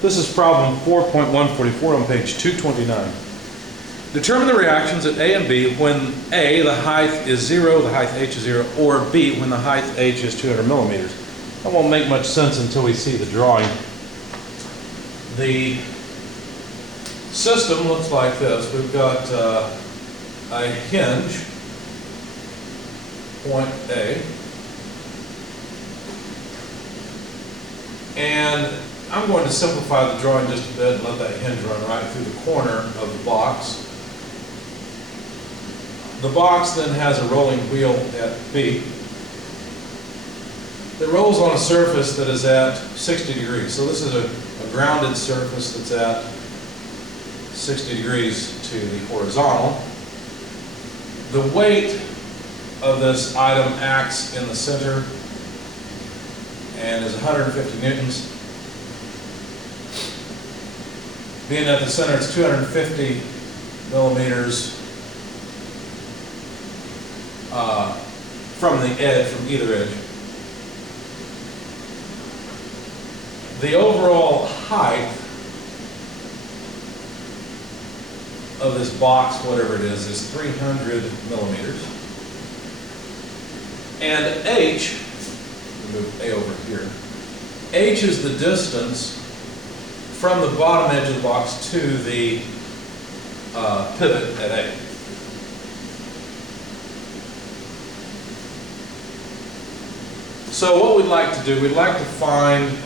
This is problem 4.144 on page 229. Determine the reactions at A and B when A, the height is 0, the height h is 0, or B, when the height h is 200 millimeters. That won't make much sense until we see the drawing. The system looks like this. We've got a hinge, point A, and I'm going to simplify the drawing just a bit and let that hinge run right through the corner of the box. The box then has a rolling wheel at B. It rolls on a surface that is at 60 degrees. So this is a grounded surface that's at 60 degrees to the horizontal. The weight of this item acts in the center and is 150 newtons. Being at the center, it's 250 millimeters from the edge, from either edge. The overall height of this box, whatever it is 300 millimeters. And h, move A over here, h is the distance from the bottom edge of the box to the pivot at A. So what we'd like to do, we'd like to find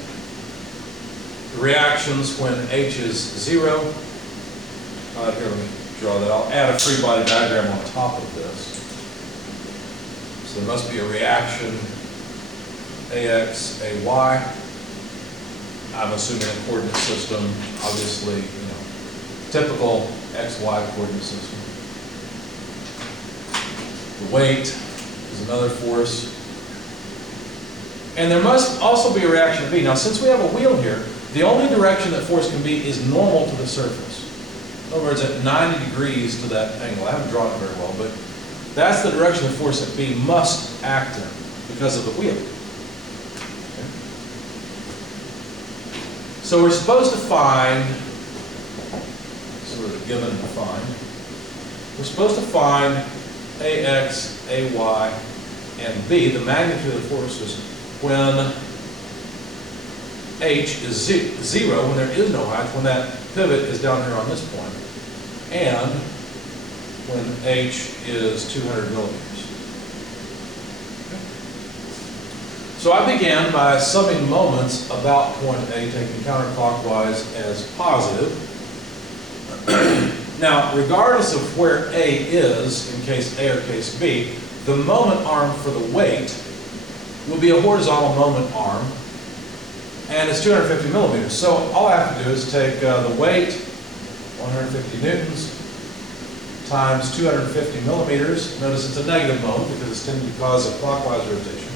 the reactions when h is 0. Here, let me draw that. I'll add a free body diagram on top of this. So there must be a reaction AX, AY. I'm assuming a coordinate system, obviously, typical XY coordinate system. The weight is another force. And there must also be a reaction B. Now, since we have a wheel here, the only direction that force can be is normal to the surface. In other words, at 90 degrees to that angle. I haven't drawn it very well, but that's the direction the force at B must act in because of the wheel. Okay. So we're supposed to find, sort of given and defined, we're supposed to find AX, AY, and B, the magnitude of the forces, when h is 0, when there is no height, when that pivot is down here on this point, and when h is 200 millimeters. Okay. So I began by summing moments about point A, taking counterclockwise as positive. Now, regardless of where A is, in case A or case B, the moment arm for the weight will be a horizontal moment arm, and it's 250 millimeters. So all I have to do is take the weight, 150 newtons, times 250 millimeters. Notice it's a negative moment because it's tending to cause a clockwise rotation.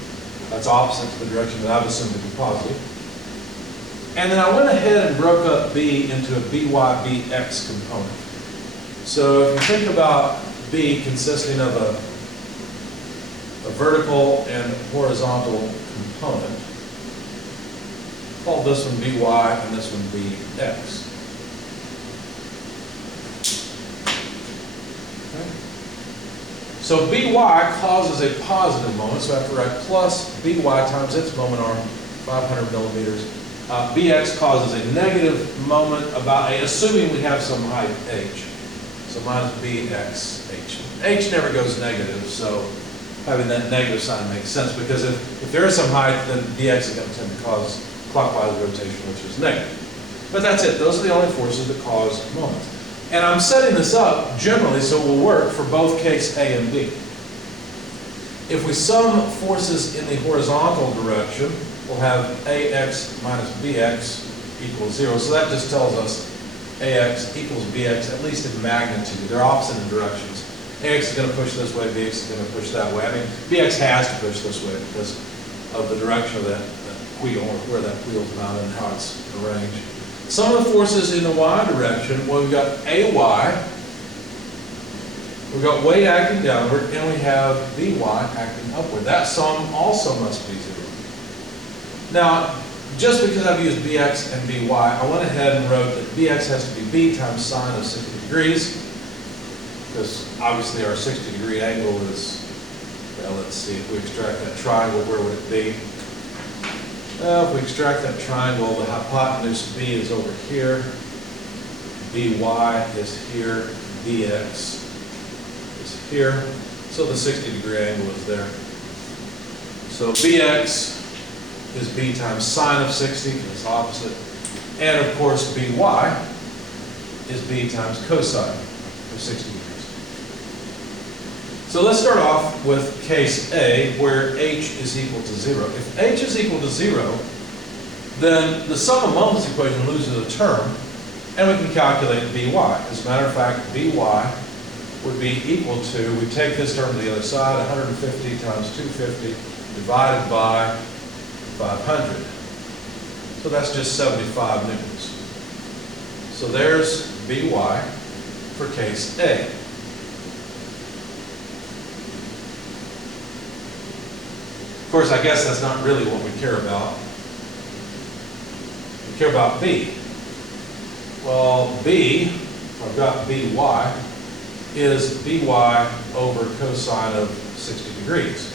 That's opposite to the direction that I've assumed to be positive. And then I went ahead and broke up B into a BY, BX component. So if you think about B consisting of a vertical and horizontal component, call this one BY and this one BX. Okay. So BY causes a positive moment, so I have to write plus BY times its moment arm, 500 millimeters. BX causes a negative moment about A, assuming we have some height h. So minus BX h. H never goes negative, so having that negative sign makes sense, because if there is some height, then BX is going to tend to cause clockwise rotation, which is negative. But that's it. Those are the only forces that cause moments. And I'm setting this up generally so it will work for both case A and B. If we sum forces in the horizontal direction, we'll have AX minus BX equals 0. So that just tells us AX equals BX, at least in magnitude. They're opposite in directions. AX is going to push this way, BX is going to push that way. I mean, BX has to push this way because of the direction of that wheel, or where that wheel's mounted and how it's arranged. Some of the forces in the Y direction, well, we've got AY, we've got weight acting downward, and we have BY acting upward. That sum also must be 0. Now, just because I've used bx and by, I went ahead and wrote that bx has to be b times sine of 60 degrees, because obviously our 60-degree angle is, well, let's see, if we extract that triangle, where would it be? Well, if we extract that triangle, the hypotenuse b is over here, by is here, bx is here, so the 60-degree angle is there. So bx is b times sine of 60, it's opposite, and of course by is b times cosine of 60 degrees. So let's start off with case A, where h is equal to 0. If h is equal to 0, then the sum of moments equation loses a term, and we can calculate by. As a matter of fact, by would be equal to, we take this term to the other side, 150 times 250 divided by 500. So that's just 75 newtons. So there's by for case A. Of course, I guess that's not really what we care about. We care about B. Well, B, I've got by, is by over cosine of 60 degrees.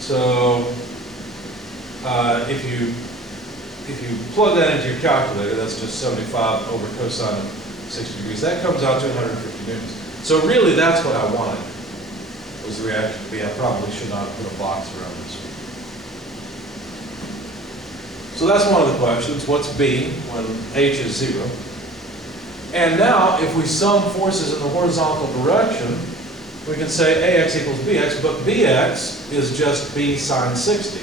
So if you plug that into your calculator, that's just 75 over cosine of 60 degrees. That comes out to 150 newtons. So really, that's what I wanted, was the reaction to B. I probably should not have put a box around this one. So that's one of the questions. What's B when h is 0? And now, if we sum forces in the horizontal direction, we can say ax equals bx, but bx is just b sine 60.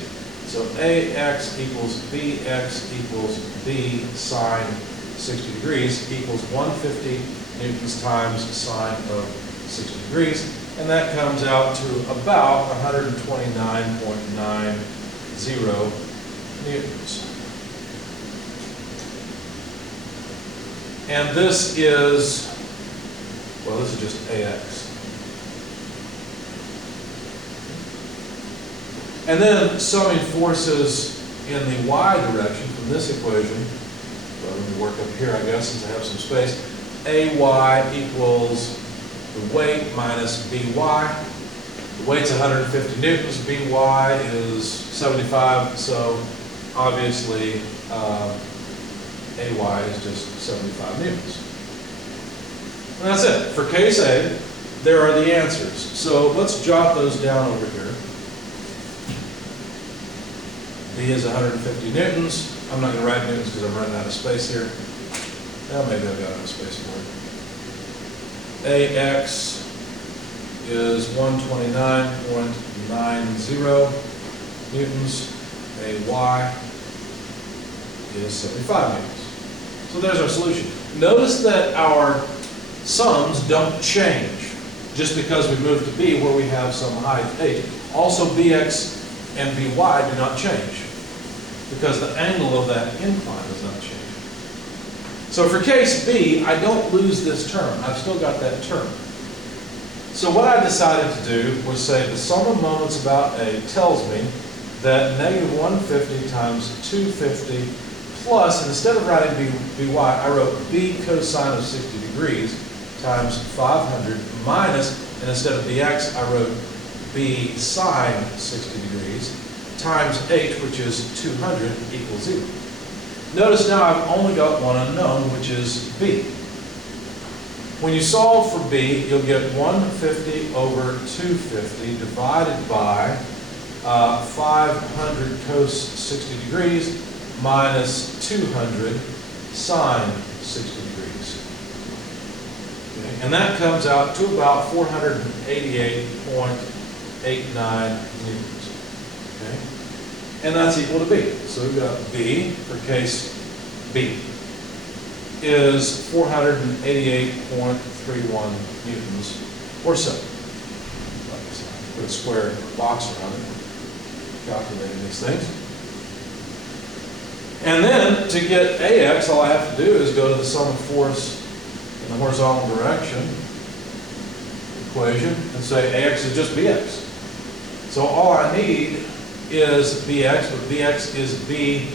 So ax equals bx equals b sine 60 degrees equals 150 newtons times sine of 60 degrees, and that comes out to about 129.90 newtons. And this is, well, this is just ax. And then summing forces in the y direction from this equation, well, let me work up here, I guess, since I have some space. Ay equals the weight minus by. The weight's 150 newtons, by is 75, so obviously Ay is just 75 newtons. And that's it. For case A, there are the answers. So let's jot those down over here. B is 150 newtons. I'm not going to write newtons because I'm running out of space here. Well, maybe I've got enough space for it. AX is 129.90 newtons. AY is 75 newtons. So there's our solution. Notice that our sums don't change just because we move to B where we have some height h. Also, bx and by do not change because the angle of that incline does not change. So for case B, I don't lose this term. I've still got that term. So what I decided to do was say the sum of moments about A tells me that negative 150 times 250 plus, and instead of writing by, I wrote b cosine of 60 degrees times 500 minus, and instead of bx, I wrote b sine 60 degrees times h, which is 200, equals 0. Notice now I've only got one unknown, which is b. When you solve for b, you'll get 150 over 250 divided by 500 cos 60 degrees minus 200 sine 60 degrees. Okay. And that comes out to about 488.89 newtons. Okay. And that's equal to B. So we've got B for case B is 488.31 newtons or so. Put a square box around it, calculating these things. And then to get AX, all I have to do is go to the sum of force in the horizontal direction equation and say AX is just BX. So all I need is BX, but BX is B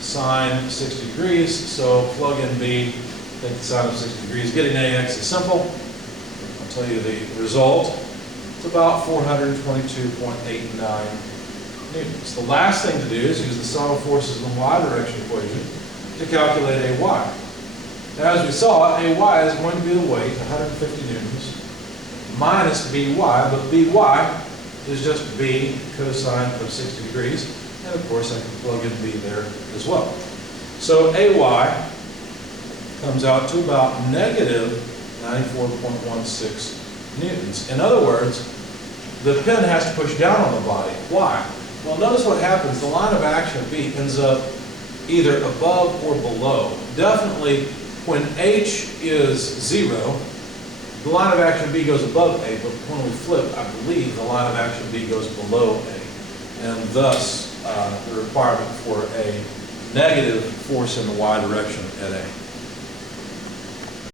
sine 60 degrees. So plug in B, take the sine of 60 degrees. Getting AX is simple. I'll tell you the result. It's about 422.89 newtons. The last thing to do is use the sum of forces in the y direction equation to calculate AY. Now, as we saw, AY is going to be the weight, 150 newtons, minus BY, but BY is just B cosine of 60 degrees, and of course I can plug in B there as well. So AY comes out to about negative 94.16 newtons. In other words, the pin has to push down on the body. Why? Well, notice what happens. The line of action of B ends up either above or below. Definitely, when H is 0, the line of action B goes above A, but when we flip, I believe the line of action B goes below A, and thus the requirement for a negative force in the y direction at A.